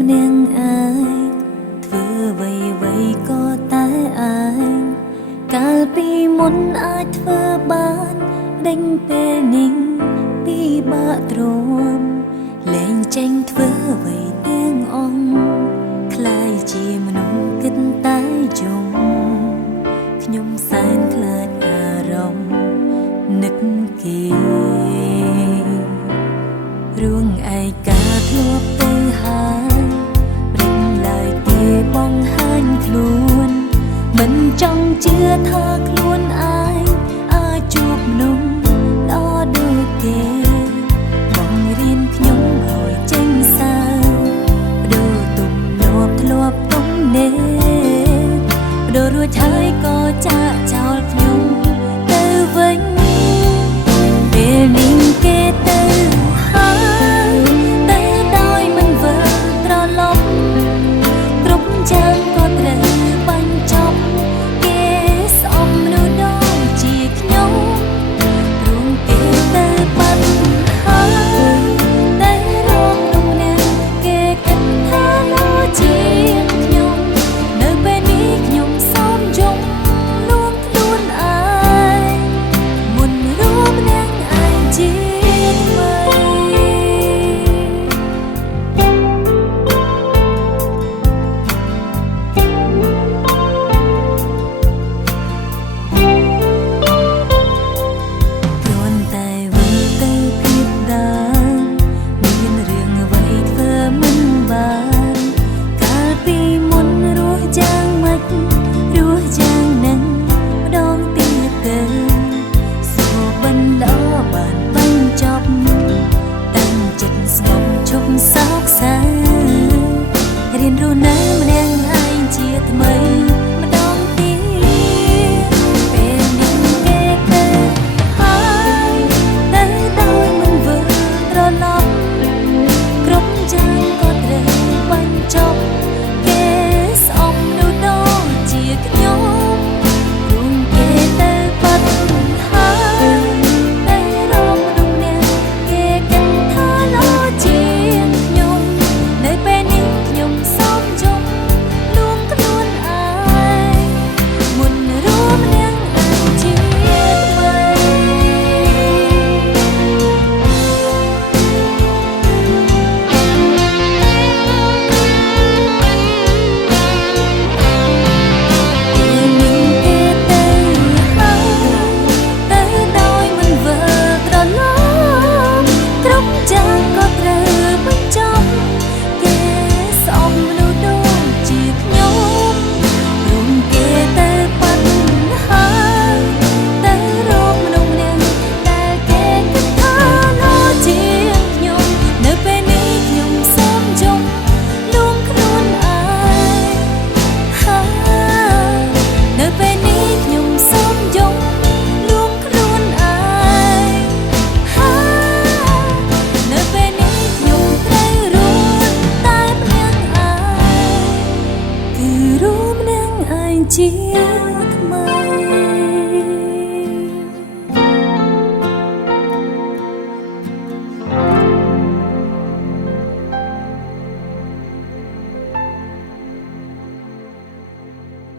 ម្នាក់ឯងធ្វើអ្វីក៏តែឯងកាលពីមុនអាចធ្វើបានដេញពេលនេះពិបាកទ្រាំលែងចេញធ្វើអ្វីទាំងអង្គខ្លាយជាមនុស្សគិតតែយំខ្ញុំសែនខ្លាចអារម្មណ៍នឹកគេរឿងឯកាធ្លាប់ទៅហើយព្រិញឡើយគេបង្ហាញខ្លួនមិនចង់ជឿថាខ្លួនឯងអាចជួបមនុស្សល្អដូចគេបង្រៀនខ្ញុំឲ្យចេញសើបដូរទំលាប់ធ្លាប់ទំនេរបដូររួចហើយក៏ចាកចោលខ្ញុំទៅវិញពេលនេះគេទៅហើយទៅដោយមិនវិលត្រឡប់គ្រប់យ៉ាងក៏ត្រូវបញ្ចប់គេស្អប់មនុស្សដូចជាខ្ញុំព្រមគេទៅបាត់ហើយតែរងនោះណាគេគិតថាល្អជាងខ្ញុំនៅពេលនេះខ្ញុំសូមយំលួងខ្លួនឯងមុនរួមនឹងឯងជាថ្មីរៀនរស់នៅម្នាក់ឯងជាថ្មីម្ដងទៀតពេលនេះគេទៅហើយទៅដោយមិនវិលត្រឡប់គ្រប់យ៉ាងក៏ត្រូវបញ្ចប់គេស្អប់នោះដូចជាខ្ញុំរួងគេទៅបាត់ហើយតែរងមនុស្សអ្នកគេគិតថាល្អជាងខ្ញុំនៅពេលនេះខ្ញុំសូមយំលួងខ្លួនឯងមុនរួមនឹងឯងជាថ្មីពេលនេះគេទៅហើយទៅដោយមិនវិលត្រឡប់គ្រប់យ៉ាងក៏ត្រូវបញ្ចប់គេស្អប់មនុស្សដូចជាខ្ញុំរួមគេទៅបាត់ហើយទៅរកមនុស្សអ្នកដែលគេគិតថាល្អជាងខ្ញុំនៅពេលនេះខ្ញុំសូមយំលួងខ្លួនឯងហើយនៅពេលនេះខ្ញុំសូមយំលួងខ្លួនឯងហើយនៅពេលនេះខ្ញុំត្រូវរួមតែម្នាក់ឯងគឺរួមនឹងឯងជា